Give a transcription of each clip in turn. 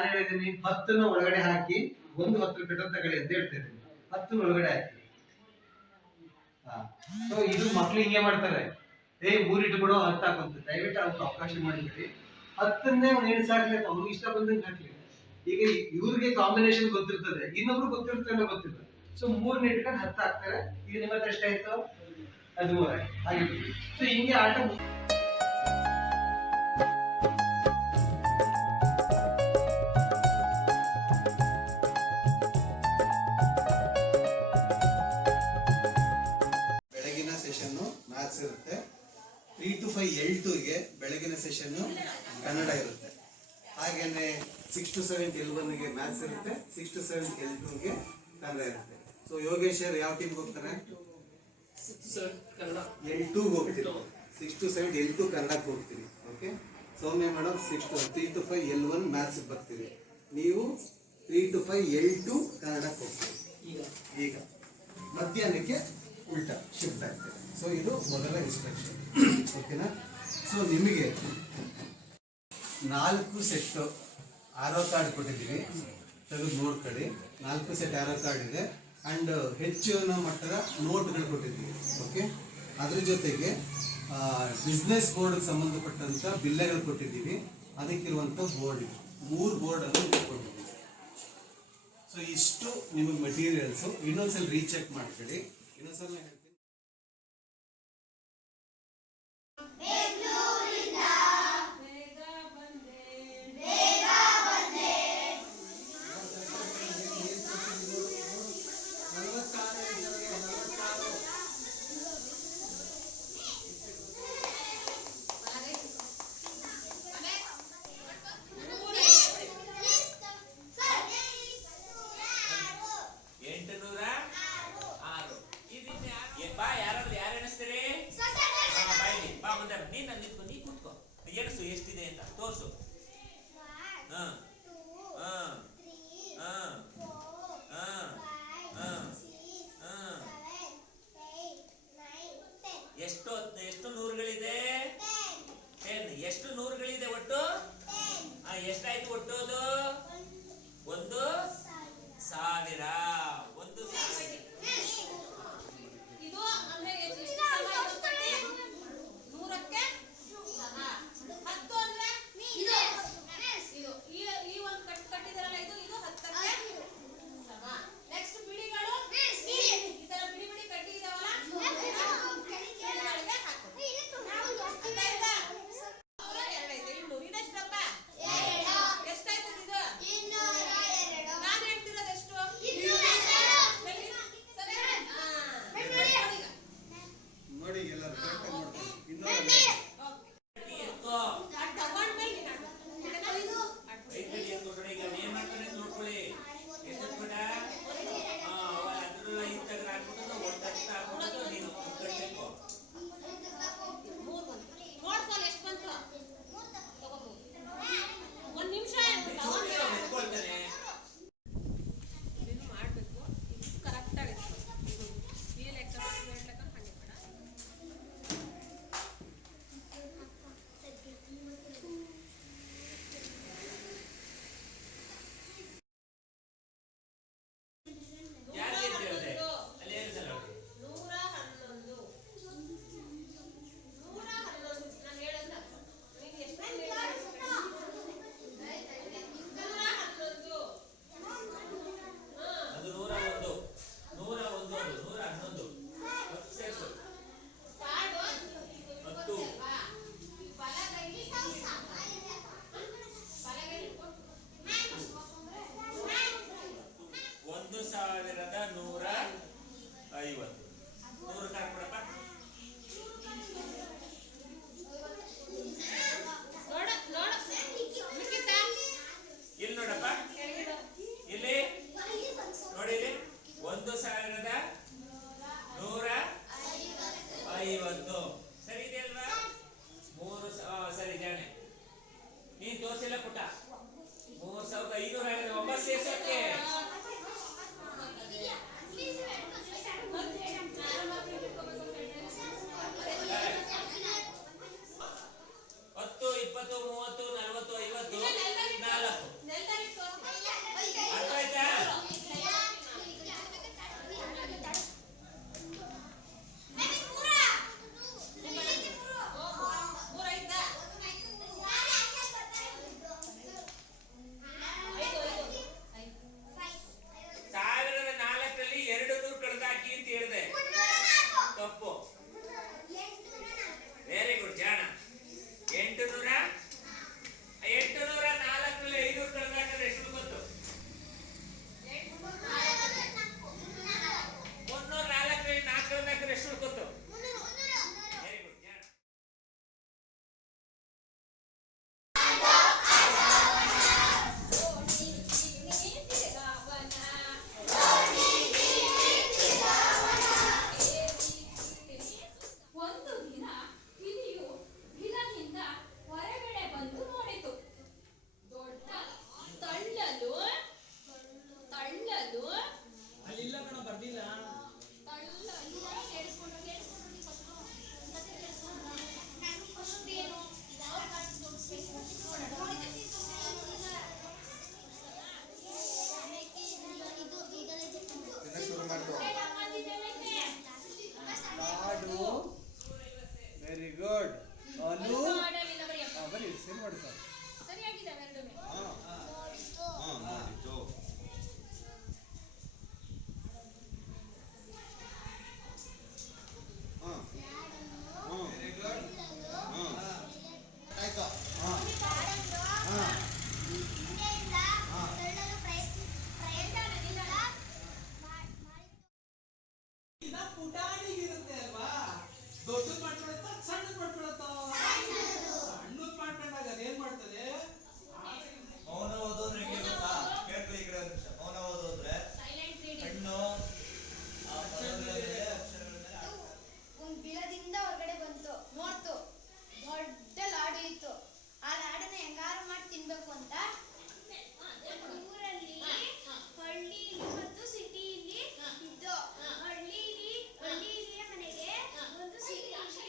ನಾನು ಹೇಳಿದ್ದೀನಿ 10 ಒಳಗಡೆ ಹಾಕಿ 10 ಪೆಟ್ರೋಲ್ ತಗೊಳ್ಳಿ ಅಂತ ಹೇಳ್ತೇನೆ. 10 ಒಳಗಡೆ ಹಾಕಿ. ಸೊ ಇದು ಮಕ್ಳು ಹಿಂಗೆ ಮಾಡ್ತಾರೆ, 3 ಇಟ್ಬಿಡೋ 10 ಹಾಕುವಂತ. ದಯವಿಟ್ಟು ಅವ್ರಿಗೆ ಅವಕಾಶ ಮಾಡಿಬಿಡಿ. 10ನ್ನೇ ಎಣಿಸಾಕ್ಲಿ, ಅವ್ರಿಗೆ ಇಷ್ಟ ಬಂದಂಗೆ ಹಾಕ್ಲಿ. ಈಗ ಇವ್ರಿಗೆ ಕಾಂಬಿನೇಷನ್ ಗೊತ್ತಿರ್ತದೆ, ಇನ್ನೊಬ್ರು ಗೊತ್ತಿರ್ತದೆ ಗೊತ್ತಿಲ್ಲ. ಸೊ 3 ಇಟ್ಕೊಂಡು 10 ಹಾಕ್ತಾರೆ. ಈಗ ನಿಮ್ಮ ಹತ್ರ ಎಷ್ಟಾಯ್ತು? 13 ಆಯ್ತು. ಹಾಗೆ ಸೊ ಹಿಂಗೆ ಆಟ. ಬೆಳಗಿನ ಸೆಷನ್ ಮ್ಯಾಥ್ಸ್ ಇರುತ್ತೆ. 3 to 5 L2 ಗೆ ಬೆಳಗಿನ ಸೆಷನ್ ಕನ್ನಡ ಇರುತ್ತೆ. ಹಾಗೇನೆ 6 to 7 L1 ಗೆ ಮ್ಯಾಥ್ಸ್ ಇರುತ್ತೆ. 6 to 7 L2 ಗೆ ಕನ್ನಡ ಇರುತ್ತೆ. ಸೊ ಯೋಗೇಶ್ ಯಾವ ಟೀಮ್ಗೆ ಹೋಗ್ತಾರೆ? L2 ಹೋಗ್ತೀರಿ. 6 to 7 L2 ಕನ್ನಡಕ್ಕೆ ಹೋಗ್ತೀರಿ. Okay. Soumya madam 3 to 5 L1 maths ಬರ್ತೀರಿ. ನೀವು 3 to 5 L2 ಕನ್ನಡಕ್ಕೆ ಹೋಗ್ತೀರಿ. ಈಗ ಮಧ್ಯಾಹ್ನಕ್ಕೆ ಉಲ್ಟಾ ಶಿಫ್ಟ್ ಆಗ್ತದೆ. ಸೊ ಇದು ಮೊದಲ ಇನ್ಸ್ಟ್ರಕ್ಷನ್. ಓಕೆನಾ? ಸೊ ನಿಮಗೆ 4 ಸೆಟ್ ಆರೋ ಕಾರ್ಡ್ ಕೊಟ್ಟಿದ್ದೀವಿ, ತೆಗೆದು ನೋಡ್ಕೊಳ್ಳಿ. 4 ಸೆಟ್ ಆರೋ ಕಾರ್ಡ್ ಇದೆ. ಆ್ಯಂಡ್ ಹೆಚ್ಚಿನ ಮಟ್ಟದ ನೋಟ್ಗಳು ಕೊಟ್ಟಿದ್ದೀವಿ. ಓಕೆ. ಅದ್ರ ಜೊತೆಗೆ ಬಿಸ್ನೆಸ್ ಬೋರ್ಡ್ಗೆ ಸಂಬಂಧಪಟ್ಟಂಥ ಬಿಲ್ಲೆಗಳು ಕೊಟ್ಟಿದ್ದೀವಿ. ಅದಕ್ಕಿರುವಂಥ ಬೋರ್ಡ್ ಇದೆ. 3 ಬೋರ್ಡನ್ನು ಕೊಟ್ಟಿದ್ದೀವಿ. ಸೊ ಇಷ್ಟು ನಿಮಗೆ ಮೆಟೀರಿಯಲ್ಸು. ಇನ್ನೊಂದ್ಸಲ ರೀಚೆಕ್ ಮಾಡ್ಕೊಳ್ಳಿ. ಇನ್ನೊಂದ್ಸಲ ಹೇಳ್ತೀನಿ. ಎಷ್ಟಿದೆ ಅಂತ ತೋರ್ಸು. ಎಷ್ಟು ನೂರುಗಳಿದೆ? 10. ಎಷ್ಟು ನೂರುಗಳಿದೆ ಒಟ್ಟು? ಎಷ್ಟಾಯ್ತು ಒಟ್ಟು? ಅದು 1,000. 1,000 ಇದು ಅಂದ್ರೆ ಎಷ್ಟು? 100ಕ್ಕೆ 10 ಅಂದ್ರೆ ಇದು ಈ ಒಂದು ಕಟ್ಟಿದಾರಲ್ಲ, ಇದು 10ಕ್ಕೆ ಸಮ. ನೆಕ್ಸ್ಟ್ ಬಿಡಿಗಳು, ಈ ತರ ಬಿಡಿ ಬಿಡಿ ಕಟ್ಟಿ ಇದಾವಲ್ಲ, ಬಿಡಿಗಳಿಗೆ ಹಾಕೋದು. ಇದೆಷ್ಟಪ್ಪ? ಎಷ್ಟಾಯ್ತದ ಇದು? ನಾನು ಹೇಳ್ತಿರೋದು ಎಷ್ಟು? Very good. ಅನು ಮಾಡಲಿಲ್ಲ ಬರೀ ಅಪ್ಪ. ಬರೀ ಸರಿ ಮಾಡ್ಕೊ. ಸರಿಯಾಗಿದ್ದಾವೆ ಎರಡೂನು. ಮಾಡಿದ್ದು. Very good. ಆಯ್ತು. ಪುಟಾಣಿಗಿರುತ್ತೆ ಅಲ್ವಾ, ದೊಡ್ಡದ್ ಮಾಡ್ಕೊಳತ್ತ ಸಣ್ಣದ್ ಮಾಡ್ಕೊಳತ್ತ. ಸಣ್ಣದ್ ಮಾಡ್ಕೊಂಡಾಗ ಅದೇನ್ ಮಾಡ್ತದೆ, ಮೌನ ಓದೋದ್ರೆ ಹೆಂಗೆ ಗೊತ್ತಾ? ಕೇಳ್ಕೊಳ್ಳಿ ಈ ಕಡೆ ಒಂದು ನಿಮಿಷ. ಮೌನ ಓದೋದ್ರೆ ಕಣ್ಣು ಆ ಪದಗಳ ಮೇಲೆ ಅಕ್ಷರಗಳ ಮೇಲೆ ಆಡ್ತಾರೆ. ಒಂದ್ ಗಿಡದಿಂದ ಹೊರಗಡೆ ಬಂತು, ನೋಡ್ತು ದೊಡ್ಡ ಲಾಡು ಇತ್ತು. ಆ ಲಾಡನ್ನ ಹೆಂಗಾರು ಮಾಡಿ ತಿನ್ಬೇಕು ಅಂತ ಊರಲ್ಲಿ ಹಳ್ಳಿಲಿ ಮತ್ತು ಸಿಟಿಲಿ ಇದ್ದು. ಹಳ್ಳಿಲಿಯ ಮನೆಗೆ ಒಂದು ಸಿಟಿ ಸರಿ.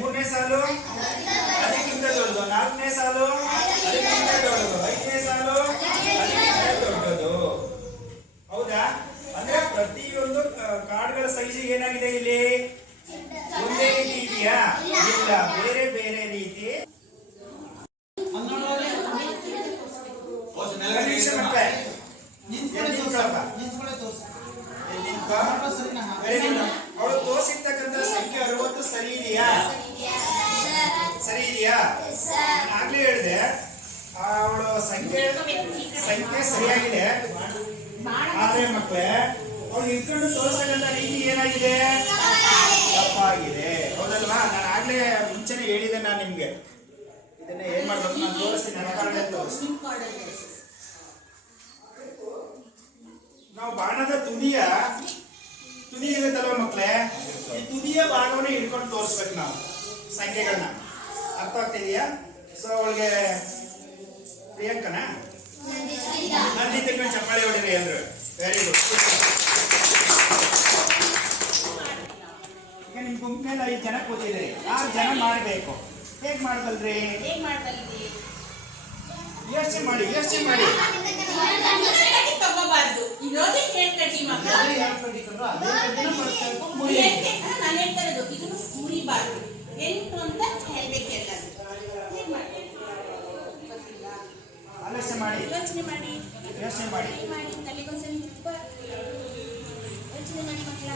ಮೂರನೇ ಸಾಲು ಅದಕ್ಕಿಂತ ದೊಡ್ಡದು, ನಾಲ್ಕನೇ ಸಾಲು ಅದಕ್ಕಿಂತ ದೊಡ್ಡದು, ಐದನೇ ಸಾಲು ಅದಕ್ಕಿಂತ ದೊಡ್ಡದು. ಹೌದಾ? ಅಂದ್ರೆ ಪ್ರತಿಯೊಂದು ಕಾರ್ಡ್ಗಳ ಸೈಜ್ ಏನಾಗಿದೆ ಇಲ್ಲಿ? ಒಂದೇ ರೀತಿ ಇದೆಯಾ? ಇಲ್ಲ, ಬೇರೆ ಬೇರೆ ರೀತಿ. ಅವಳು ತೋರಿಸಿರ್ತಕ್ಕಂಥ ಸಂಖ್ಯೆ 60 ಸರಿ ಇದೆಯಾ? ಸರಿ ಇದೆಯಾ? ಆಗ್ಲೇ ಹೇಳಿದೆ ಅವಳು ಸಂಖ್ಯೆ ಸರಿಯಾಗಿದೆ. ಆದ್ರೆ ಮಕ್ಕಳೇ ಅವಳು ಇಟ್ಕೊಂಡು ತೋರಿಸ್ತಕ್ಕಂಥ ರೀತಿ ಏನಾಗಿದೆ? ತಪ್ಪಾಗಿದೆ. ಹೌದಲ್ವಾ? ನಾನು ಆಗ್ಲೇ ಮುಂಚೆನೆ ಹೇಳಿದೆ. ನಾನು ನಿಮ್ಗೆ ಇದನ್ನ ಏನ್ ಮಾಡ್ಬೇಕು, ನಾನು ತೋರಿಸ್ತೀನಿ. ನನ್ನ ಕಾರ್ಡ್ ತೋರಿಸಿ. ನಾವು ಬಾಣದ ತುದಿ ಇರುತ್ತಲ್ವ ಮಕ್ಕಳೇ, ಈ ತುದಿಯ ಭಾಗವನ್ನು ಹಿಡ್ಕೊಂಡು ತೋರಿಸ್ಬೇಕು ನಾವು ಸಂಖ್ಯೆಗಳನ್ನ. ಅರ್ಥ ಆಗ್ತಿದೆಯಾ? ಸೊ ಅವಳಿಗೆ ಪ್ರಿಯಾಂಕನಾ ನಂದಿ ತಿಳ್ಕೊಂಡು ಚಪ್ಪಾಳೆ ಹೊಡಿರಿ ಎಲ್ರು. Very good. ಈಗ ನಿಮ್ ಗುಂಪಿನಲ್ಲಿ 5 ಜನ ಕೂತಿದ್ರಿ, 6 ಜನ ಮಾಡಬೇಕು. ಹೇಗ್ ಮಾಡಬಲ್ರಿ? ಯೋಚನೆ ಮಾಡಿ ತಗೋಬಾರ್ದು. ಇರೋದೇ ಹೇಳ್ಕಟ್ಟಿ ಮಕ್ಕಳು. ನಾನು ಹೇಳ್ತಾ ಇರೋದು ಇದನ್ನು ಮುರಿಬಾರ್ದು. 8 ಅಂತ ಹೇಳ್ಬೇಕು ಎಲ್ಲರೂ. ಆಲೋಚನೆ ಮಾಡಿ, ಯೋಚನೆ ಮಾಡಿ ತಲೆಗೊಂದ್ಸಲಿ ತುಪ್ಪ ಯೋಚನೆ ಮಾಡಿ ಮಕ್ಕಳ.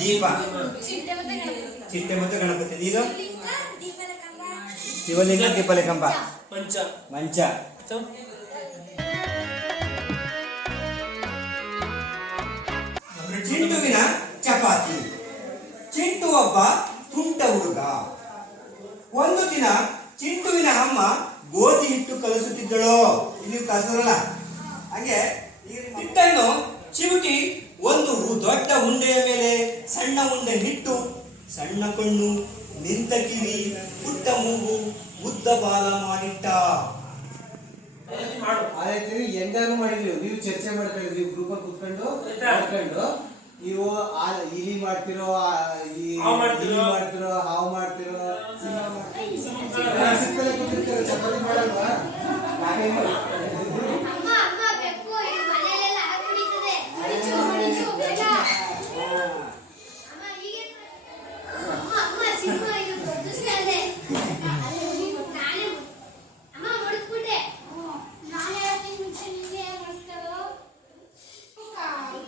ದೀಪ, ಚಿಟ್ಟೆ ಮತ್ತು ಗಣಪತಿ. ನೀರು ಶಿವಲಿಂಗ, ದೀಪಲೆ ಕಂಬ, ಮಂಚ. ಚಿಂಟುವಿನ ಚಪಾತಿ. ಚಿಂಟು ಒಬ್ಬ ತುಂಟ ಹುಡುಗ. ಒಂದು ದಿನ ಚಿಂಟುವಿನ ಅಮ್ಮ ಗೋಧಿ ಹಿಟ್ಟು ಕಲಿಸುತ್ತಿದ್ದಳು. ಇಲ್ಲಿ ಕಲಿಸೋರಲ್ಲ ಹಾಗೆ ಹಿಟ್ಟನ್ನು ಚಿವುಟಿ ಒಂದು ದೊಡ್ಡ ಉಂಡೆಯ ಮೇಲೆ ಸಣ್ಣ ಉಂಡೆ ಹಿಟ್ಟು, ಸಣ್ಣ ಕಣ್ಣು, ನಿಂತ ಕಿವಿ, ಪುಟ್ಟ ಮೂಗು, ಉದ್ದ ಬಾಲ ಮಾಡಿಟ್ಟ. ಆಯ್ತು, ಹೆಂಗಾರು ಮಾಡಿದ್ವಿ. ನೀವು ಚರ್ಚೆ ಮಾಡ್ಕೊಳ್ಳಿ, ನೀವು ಗ್ರೂಪ್ ಅಲ್ಲಿ ಕುತ್ಕೊಂಡು ಮಾಡ್ಕೊಂಡು ನೀವು ಇಲಿ ಮಾಡ್ತಿರೋ, ಹಾವು ಮಾಡ್ತಿರೋ, ಚಪಾತಿ ಮಾಡಲ್ವಾ?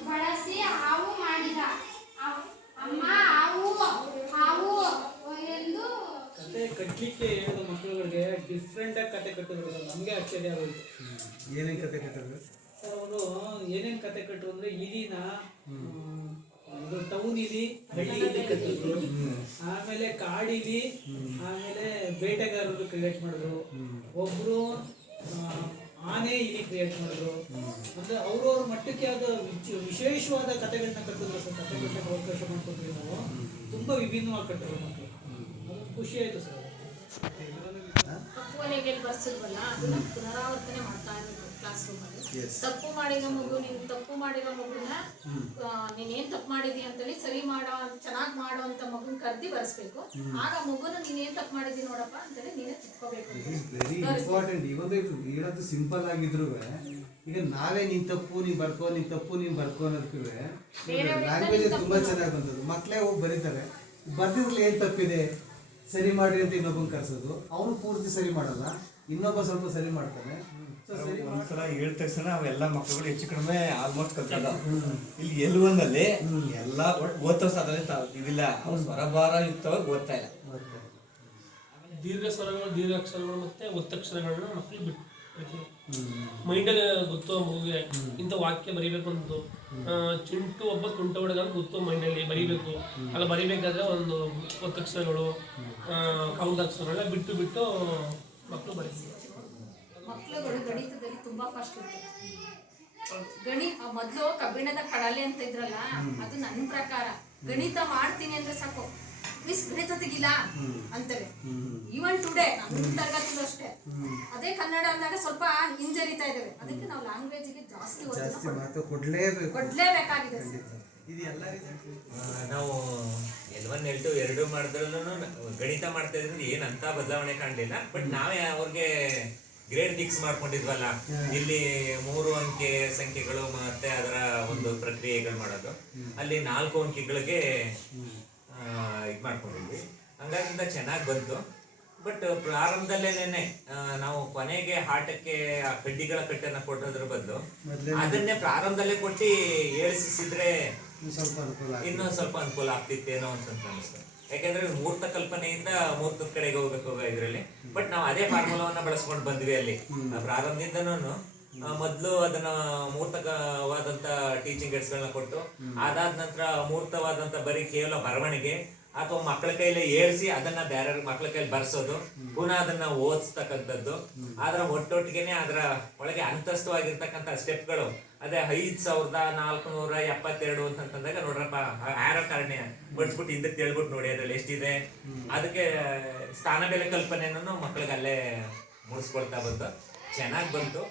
ಬಳಸಿ ಕಟ್ಟಿದ್ರು ಸರ್, ನಮಗೆ ಆಶ್ಚರ್ಯ ಆಗೋಯ್ತು. ಏನೇನು ಕತೆ ಕಟ್ಟಿದ್ರು? ಸರ್ ಅವರು ಏನೇನು ಕತೆ ಕಟ್ಟರು ಅಂದರೆ ಇಲಿನ ಇದು ಟೌನ್ ಇಲಿ, ಹಳ್ಳಿ ಇಲಿ ಕಟ್ಟಿದ್ರು, ಆಮೇಲೆ ಕಾಡಿಲಿ, ಆಮೇಲೆ ಬೇಟೆಗಾರರು ಕ್ರಿಯೇಟ್ ಮಾಡಿದ್ರು, ಒಬ್ರು ಆನೆ ಇಲಿ ಕ್ರಿಯೇಟ್ ಮಾಡಿದ್ರು. ಅಂದ್ರೆ ಅವ್ರವ್ರ ಮಟ್ಟಕ್ಕೆ ಅದು ವಿಶೇಷವಾದ ಕಥೆಗಳನ್ನ ಕಟ್ಟಿದ್ರು ಸರ್. ಕತೆ ಕಟ್ಟಕ್ಕೆ ಅವಕಾಶ ಮಾಡ್ಕೊಟ್ವಿ ನಾವು. ತುಂಬಾ ವಿಭಿನ್ನವಾಗಿ ಕಟ್ಟಿದ್ರು ಮಕ್ಕಳು. ಅದು ಖುಷಿ ಆಯ್ತು ಸರ್. ತಪ್ಪು ಲೆವೆಲ್ ಬರ್ಸಿಲ್ವಲ್ಲ, ಅದನ್ನ ಪುನರಾವರ್ತನೆ ಮಾಡ್ತಾ ಇರಬೇಕು ಕ್ಲಾಸ್ ರೂಮಲ್ಲಿ. ತಪ್ಪು ಮಾಡಿರೋ ಮಗುನ ನೀನೇನ್ ತಪ್ಪು ಮಾಡಿದಿ ಅಂತೇಳಿ ಸರಿ ಮಾಡೋ, ಚೆನ್ನಾಗಿ ಮಾಡೋ ಅಂತ ಮಗುನ ಕರ್ದಿ ಬರ್ಸ್ಬೇಕು. ಆಗ ಮಗುನ ನೀನೇನ್ ತಪ್ಪು ಮಾಡಿದಿ ನೋಡಪ್ಪ ಅಂತೇಳಿ ನೀನೇ ತಿಳ್ಕೋಬೇಕು. Very important. ಇವತ್ತು ಹೇಳೋದು ಸಿಂಪಲ್ ಆಗಿದ್ರು ಈಗ ನಾವೇ ನೀನ್ ತಪ್ಪು ನೀನ್ ಬರ್ಕೋ, ನೀನ್ ತಪ್ಪು ನೀನ್ ಬರ್ಕೋ ಅನ್ನೋದಕ್ಕೂ ಲ್ಯಾಂಗ್ವೇಜ್ ತುಂಬಾ ಚೆನ್ನಾಗಿ ಬಂದದ್ದು. ಮಕ್ಕಳೇ ಹೋಗಿ ಬರೀತಾರೆ, ಬರ್ದಿದ್ರಲ್ಲಿ ಏನ್ ತಪ್ಪಿದೆ ಸರಿ ಮಾಡ್ರಿ ಅಂತ ಇನ್ನೊಬ್ಬನ ಕರ್ಸೋದು. ಅವನು ಪೂರ್ತಿ ಸರಿ ಮಾಡಲ್ಲ, ಇನ್ನೊಬ್ಬ ಸ್ವಲ್ಪ ಸರಿ ಮಾಡ್ತಾನೆ. ಒಂದ್ಸಲ ಹೇಳಿದ ತಕ್ಷಣ ಅವೆಲ್ಲ ಮಕ್ಕಳುಗಳು ಹೆಚ್ಚು ಕಡಿಮೆ ಆಲ್ಮೋಸ್ಟ್ ಕಲ್ತದ. ಇಲ್ಲಿ ಎಲ್ವೊಂದಲ್ಲಿ ಎಲ್ಲ ಓದ್ತವ ಸಾಧನೆ ಇದಿಲ್ಲ, ಅವ್ರು ಸ್ವರಭಾರ ಯುಕ್ತವಾಗಿ ಓದ್ತಾ ಇಲ್ಲ. ದೀರ್ಘ ಸ್ವರಗಳು, ದೀರ್ಘಾಕ್ಷರಗಳು ಮತ್ತೆ ಒತ್ತಕ್ಷರಗಳನ್ನ ಮಕ್ಕಳು ಬಿಟ್ಟು ಮೈಂಡಲ್ಲಿ ಗೊತ್ತು ಮಗುಗೆ ಇಂಥ ವಾಕ್ಯ ಬರೀಬೇಕು ಅಂತ. ಚಿಂಟು ಒಬ್ಬ ತುಂಟ ಹುಡುಗ ಅಂತ ಗೊತ್ತು ಮೈಂಡಲ್ಲಿ ಬರೀಬೇಕು. ಅಲ್ಲ ಬರೀಬೇಕಾದ್ರೆ ಒಂದು ಒತ್ತಕ್ಷರಗಳು, ಕೌಂಟಾಕ್ಷರಗಳನ್ನ ಬಿಟ್ಟು ಬಿಟ್ಟು ಮಕ್ಕಳು ಬರೀತಾರೆ. ಮಕ್ಕಳುಗಳು ಗಣಿತದಲ್ಲಿ ತುಂಬಾ ಫಾಸ್ಟ್ ಇರ್ತಾರೆ. ಮೊದಲು ಕಬ್ಬಿಣದ ಕಡಲೆ ಅಂತ ಇದ್ರಲ್ಲ, ಅದು ನನ್ನ ಪ್ರಕಾರ ಗಣಿತ ಮಾಡ್ತೀನಿ ಅಂದ್ರೆ ಸಾಕು, ಮಿಸ್ ಗಣಿತ ತೆಗಿಲ್ಲ ಅಂತವೆ. ಈವನ್ ಟುಡೇ ನಮ್ಮ ತರಗತಿಗೂ ಅಷ್ಟೇ. ಅದೇ ಕನ್ನಡ ಅಂದಾಗ ಸ್ವಲ್ಪ ಹಿಂಜರಿತಾ ಇದ್ದೇವೆ. ಅದಕ್ಕೆ ನಾವು ಲ್ಯಾಂಗ್ವೇಜ್ಗೆ ಜಾಸ್ತಿ ಕೊಡ್ಲೇಬೇಕಾಗಿದೆ. ನಾವು L1 L2 ಎರಡು ಮಾಡಿದ್ರೂ ಗಣಿತ ಮಾಡ್ತಾ ಇದ್ರೆ ಏನಂತ ಬದಲಾವಣೆ ಕಾಣಲಿಲ್ಲ. ಬಟ್ ನಾವೇ ಅವ್ರಿಗೆ ಗ್ರೇಡ್ ಫಿಕ್ಸ್ ಮಾಡ್ಕೊಂಡಿದ್ವಲ್ಲ, ಇಲ್ಲಿ 3 ಅಂಕೆ ಸಂಖ್ಯೆಗಳು ಮತ್ತೆ ಅದರ ಒಂದು ಪ್ರಕ್ರಿಯೆಗಳು ಮಾಡೋದು, ಅಲ್ಲಿ 4 ಅಂಕೆಗಳಿಗೆ ಇದು ಮಾಡ್ಕೊಂಡಿದ್ವಿ. ಹಂಗಾಗಿಂದ ಚೆನ್ನಾಗಿ ಬಂತು. ಬಟ್ ಪ್ರಾರಂಭದಲ್ಲೇನೆ ನಾವು ಕೊನೆಗೆ ಆಟಕ್ಕೆ ಕಡ್ಡಿಗಳ ಕಟ್ಟನ್ನ ಕೊಟ್ಟೋದ್ರ ಬದಲು ಅದನ್ನೇ ಪ್ರಾರಂಭದಲ್ಲೇ ಕೊಟ್ಟು ಏಳಿಸಿದ್ರೆ ಇನ್ನೂ ಸ್ವಲ್ಪ ಅನುಕೂಲ ಆಗ್ತಿತ್ತೇನೋ ಅಂತ ಅನಿಸ್ತು. ಯಾಕೆಂದ್ರೆ ಮೂರ್ತ ಕಲ್ಪನೆಯಿಂದ ಮೂರ್ತದ ಕಡೆಗೆ ಹೋಗ್ಬೇಕು ಇದ್ರಲ್ಲಿ. ಬಟ್ ನಾವು ಅದೇ ಫಾರ್ಮುಲಾವನ್ನ ಬಳಸ್ಕೊಂಡು ಬಂದ್ವಿ ಅಲ್ಲಿ ಪ್ರಾರಂಭದಿಂದನೂ. ಮೊದಲು ಅದನ್ನ ಮೂರ್ತಕವಾದಂತ ಟೀಚಿಂಗ್ ಏಡ್ಸ್ಗಳನ್ನ ಕೊಟ್ಟು, ಅದಾದ ನಂತರ ಮೂರ್ತವಾದಂತ ಬರೀ ಕೇವಲ ಬರವಣಿಗೆ ಅಥವಾ ಮಕ್ಕಳ ಕೈಲಿ ಏಳಿಸಿ ಅದನ್ನ ಬೇರೆ ಮಕ್ಕಳ ಕೈಲಿ ಬರ್ಸೋದು, ಪುನಃ ಅದನ್ನ ಓದಿಸ್ತಕ್ಕಂಥದ್ದು. ಅದರ ಒಟ್ಟೊಟ್ಟಿಗೆನೆ ಅದರ ಒಳಗೆ ಅಂತಸ್ತುವಾಗಿರ್ತಕ್ಕಂಥ ಸ್ಟೆಪ್ಗಳು ಅದೇ 5472 ಅಂತಂದಾಗ ನೋಡ್ರಪ್ಪ ಆರೋ ಕಾರಣ ಬಡ್ಸ್ಬಿಟ್ಟು ಹಿಂದಕ್ಕೆ ಹೇಳ್ಬಿಟ್ಟು ನೋಡಿ ಅದ್ರಲ್ಲಿ ಎಷ್ಟಿದೆ. ಅದಕ್ಕೆ ಸ್ಥಾನ ಬೆಲೆ ಕಲ್ಪನೆಯನ್ನು ಮಕ್ಕಳಿಗೆ ಅಲ್ಲೇ ಮೂಡಿಸ್ಕೊಳ್ತಾ ಬಂತು. ಚೆನ್ನಾಗಿ ಬಂತು.